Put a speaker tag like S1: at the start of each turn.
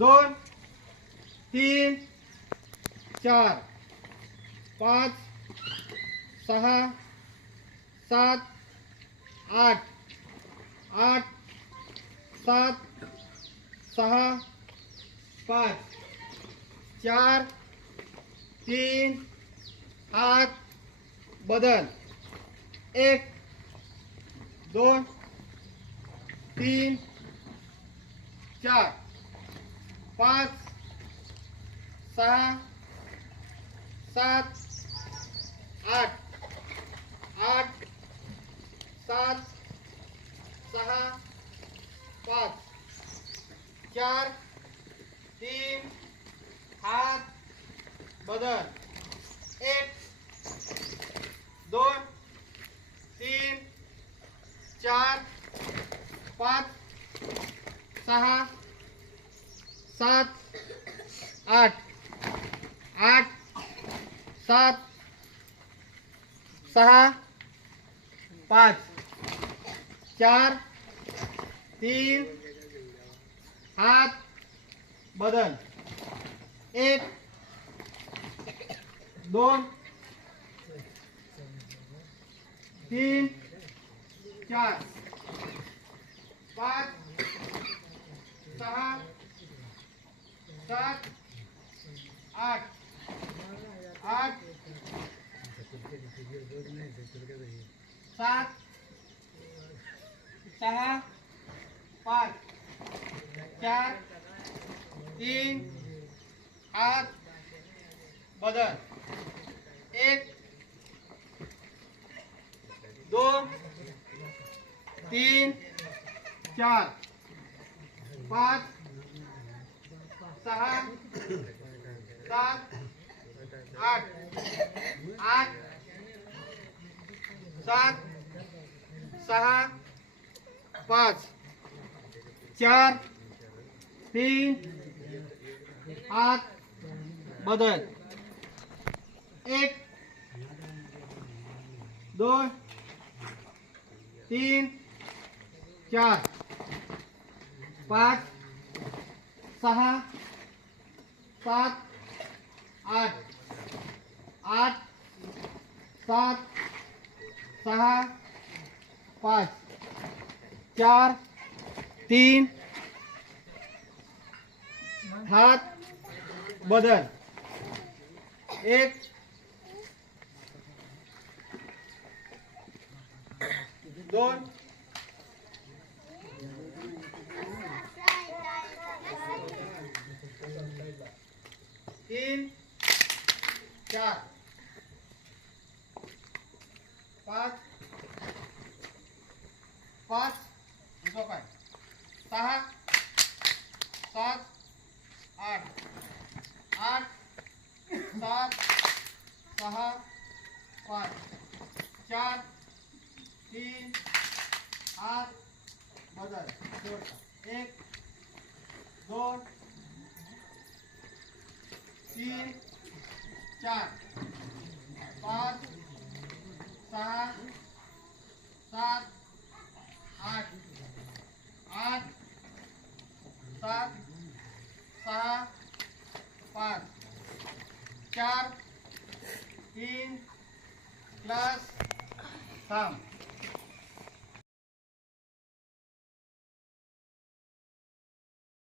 S1: दोन तीन चार पाच सहा सात आठ आठ सात सहा पाच चार तीन आठ बदल. एक दोन तीन चार. पाच सहा सात आठ. आठ सात सहा पाच. चार तीन हात बदल. एक दोन तीन चार पाच सहा सात, आठ आठ, सात, सहा, पाच, चार, तीन हात बदल, एक, दोन, तीन, चार, पाच, सहा सात, आठ आठ, सात सहा पाच, चार, तीन हात बदल, एक दोन तीन, चार, पाच सात आठ आठ सात सहा पाच चार तीन आठ बदल एक दोन तीन चार पाच सहा सात आठ आठ सात सहा पाच चार तीन हात बदल. एक दोन चार। पाच। पाच। उजवा पाय सहा सात। आठ। आठ। सात। सहा पाच। चार। तीन। आठ। बदल। एक। दोन तीन। चार. पाच सहा सात आठ. आठ सात सहा पाच. चार तीन प्लस थांब